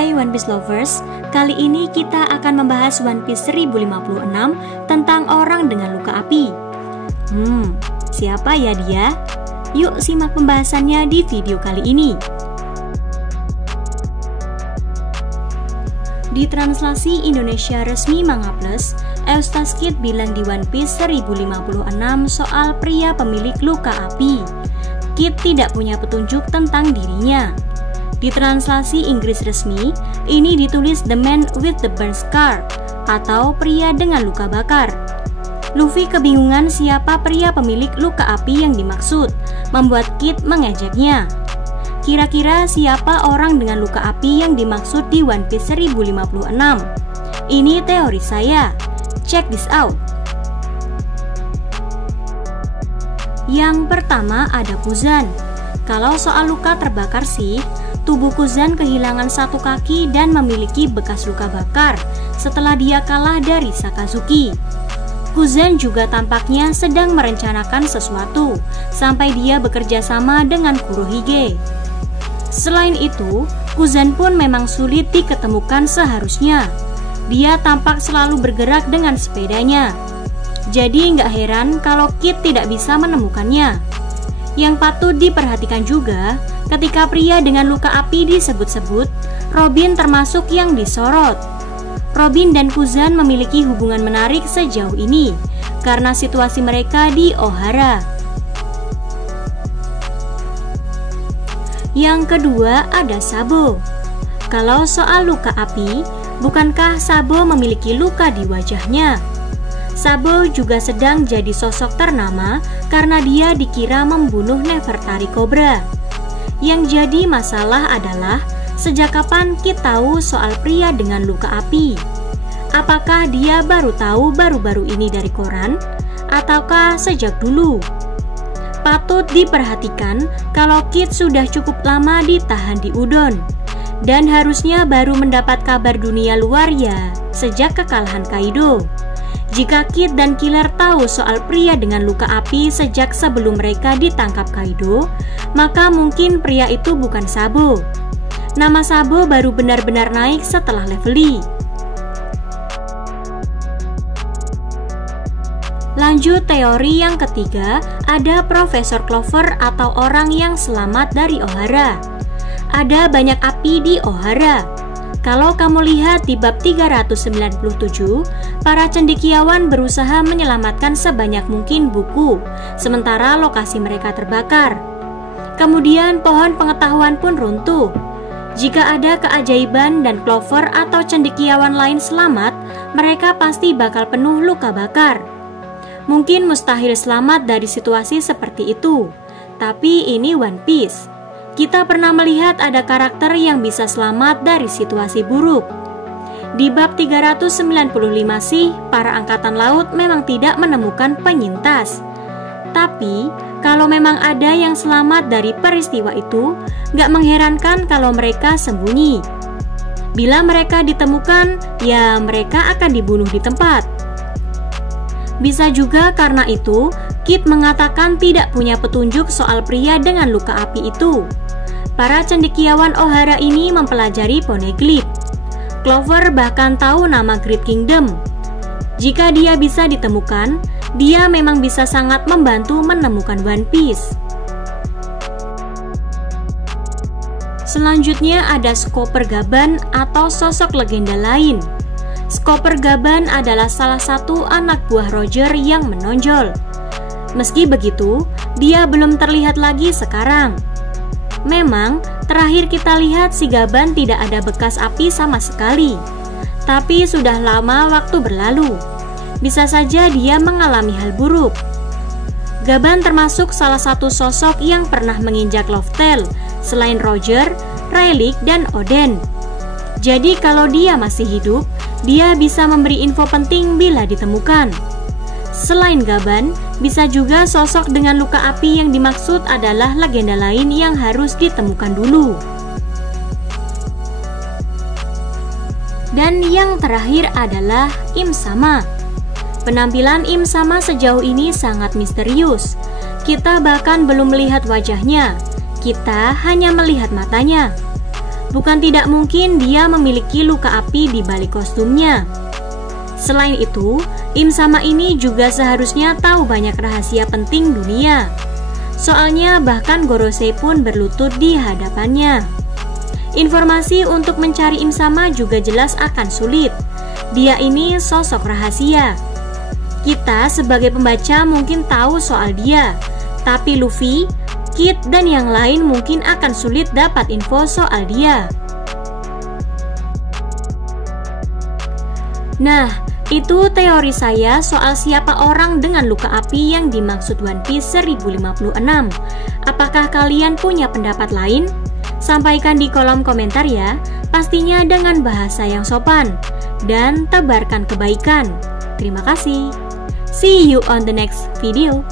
Hai One Piece Lovers, kali ini kita akan membahas One Piece 1056 tentang orang dengan luka api. Siapa ya dia? Yuk simak pembahasannya di video kali ini. Di translasi Indonesia resmi Manga Plus, Eustace Kid bilang di One Piece 1056 soal pria pemilik luka api. Kid tidak punya petunjuk tentang dirinya. Di translasi Inggris resmi, ini ditulis The Man with the Burn Scar atau pria dengan luka bakar. Luffy kebingungan siapa pria pemilik luka api yang dimaksud, membuat Kid mengejeknya. Kira-kira siapa orang dengan luka api yang dimaksud di One Piece 1056? Ini teori saya. Check this out. Yang pertama ada Kuzan. Kalau soal luka terbakar sih, tubuh Kuzan kehilangan satu kaki dan memiliki bekas luka bakar setelah dia kalah dari Sakazuki. Kuzan juga tampaknya sedang merencanakan sesuatu sampai dia bekerja sama dengan Kurohige. Selain itu, Kuzan pun memang sulit diketemukan seharusnya. Dia tampak selalu bergerak dengan sepedanya. Jadi nggak heran kalau Kid tidak bisa menemukannya. Yang patut diperhatikan juga, ketika pria dengan luka api disebut-sebut, Robin termasuk yang disorot. Robin dan Kuzan memiliki hubungan menarik sejauh ini karena situasi mereka di Ohara. Yang kedua ada Sabo. Kalau soal luka api, bukankah Sabo memiliki luka di wajahnya? Sabo juga sedang jadi sosok ternama karena dia dikira membunuh Nefertari Cobra. Yang jadi masalah adalah sejak kapan Kid tahu soal pria dengan luka api? Apakah dia baru tahu baru-baru ini dari koran? Ataukah sejak dulu? Patut diperhatikan kalau Kid sudah cukup lama ditahan di Udon. Dan harusnya baru mendapat kabar dunia luar ya sejak kekalahan Kaido. Jika Kid dan Killer tahu soal pria dengan luka api sejak sebelum mereka ditangkap Kaido, maka mungkin pria itu bukan Sabo. Nama Sabo baru benar-benar naik setelah Levelly. Lanjut teori yang ketiga, ada Profesor Clover atau orang yang selamat dari Ohara. Ada banyak api di Ohara. Kalau kamu lihat di bab 397, para cendekiawan berusaha menyelamatkan sebanyak mungkin buku, sementara lokasi mereka terbakar. Kemudian pohon pengetahuan pun runtuh. Jika ada keajaiban dan Clover atau cendekiawan lain selamat, mereka pasti bakal penuh luka bakar. Mungkin mustahil selamat dari situasi seperti itu, tapi ini One Piece. Kita pernah melihat ada karakter yang bisa selamat dari situasi buruk. Di bab 395 sih, para angkatan laut memang tidak menemukan penyintas. Tapi, kalau memang ada yang selamat dari peristiwa itu, nggak mengherankan kalau mereka sembunyi. Bila mereka ditemukan, ya mereka akan dibunuh di tempat. Bisa juga karena itu, Kid mengatakan tidak punya petunjuk soal pria dengan luka api itu. Para cendekiawan Ohara ini mempelajari poneglyph. Clover bahkan tahu nama Great Kingdom. Jika dia bisa ditemukan, dia memang bisa sangat membantu menemukan One Piece. Selanjutnya ada Skopper Gaban atau sosok legenda lain. Skopper Gaban adalah salah satu anak buah Roger yang menonjol. Meski begitu, dia belum terlihat lagi sekarang. Memang, terakhir kita lihat si Gaban tidak ada bekas api sama sekali. Tapi sudah lama waktu berlalu. Bisa saja dia mengalami hal buruk. Gaban termasuk salah satu sosok yang pernah menginjak Loftel selain Roger, Rayleigh, dan Oden. Jadi kalau dia masih hidup, dia bisa memberi info penting bila ditemukan. Selain Gaban, bisa juga sosok dengan luka api yang dimaksud adalah legenda lain yang harus ditemukan dulu. Dan yang terakhir adalah Im Sama. Penampilan Im Sama sejauh ini sangat misterius. Kita bahkan belum melihat wajahnya. Kita hanya melihat matanya. Bukan tidak mungkin dia memiliki luka api di balik kostumnya. Selain itu, Im Sama ini juga seharusnya tahu banyak rahasia penting dunia. Soalnya bahkan Gorosei pun berlutut di hadapannya. Informasi untuk mencari Im Sama juga jelas akan sulit. Dia ini sosok rahasia. Kita sebagai pembaca mungkin tahu soal dia, tapi Luffy, Kid, dan yang lain mungkin akan sulit dapat info soal dia. Nah, itu teori saya soal siapa orang dengan luka api yang dimaksud One Piece 1056. Apakah kalian punya pendapat lain? Sampaikan di kolom komentar ya, pastinya dengan bahasa yang sopan. Dan tebarkan kebaikan. Terima kasih. See you on the next video.